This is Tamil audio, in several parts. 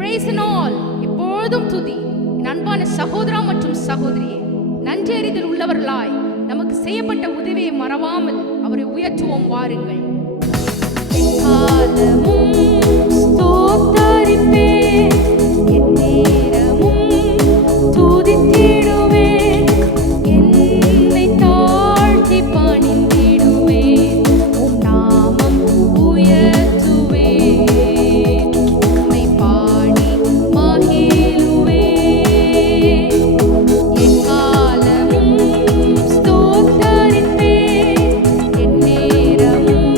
praise and all, எப்பொழுதும் துதி. என் அன்பான சகோதரா மற்றும் சகோதரியே, நன்றி அறிதல் உள்ளவர்களாய் நமக்கு செய்யப்பட்ட உதவியை மறவாமல் அவரை உயர்த்துவோம் வாருங்கள். காலமும் ஸ்தோத்தரிப்பேன், என் நேரமும் துதித்திடுவேன், என்னை தாழ்த்தி பணிந்திடுவேன், உம் நாமம் உயர்த்துவேன், உம்மை பாடி மகிழுவேன். என் காலமும் ஸ்தோத்தரிப்பேன், என் நேரமும்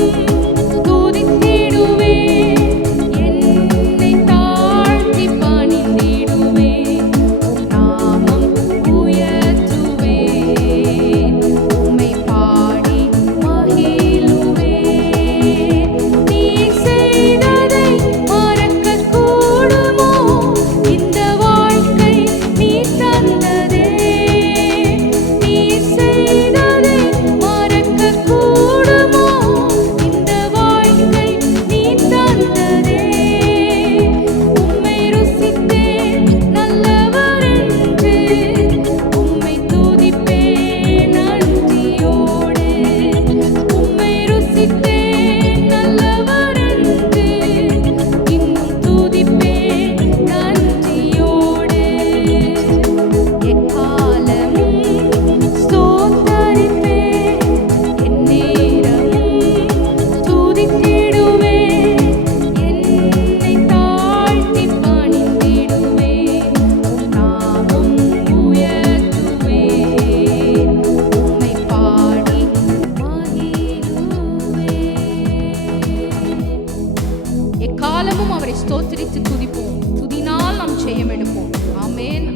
துதித்திடுவேன், என்னை தாழ்த்தி பணிந்திடுவேன், உம் நாமம் உயர்த்துவேன், உம்மை பாடி மகிழுவேன். நீ செய்ததை மறக்கக் கூடுமோ? இந்த வாழ்க்கை நீ தந்ததே. நீ செய்ததை மறக்கக் கூடுமோ? இந்த வாழ்க்கை நீ தந்ததே. உம்மை ருசித்தேன் நல்லவர் என்று, உம்மை துதிப்பேன் நன்றியோடு. உம்மை ருசித்தேன் நல்லவர் என்று, இன்னும் துதிப்பேன் நன்றியோடு. எக்காலமும் ஸ்தோத்தரிப்பேன், என் நேரமும் துதித்திடுவேன், என்னை தாழ்த்தி பணிந்திடுவேன், உம் நாமம் உயர்த்துவேன், உம்மை பாடி மகிழுவேன். எக்காலமும் அவரை ஸ்தோத்திரித்து துதிப்போம். துதினால் நாம் ஜெயம் எடுப்போம். ஆமென்.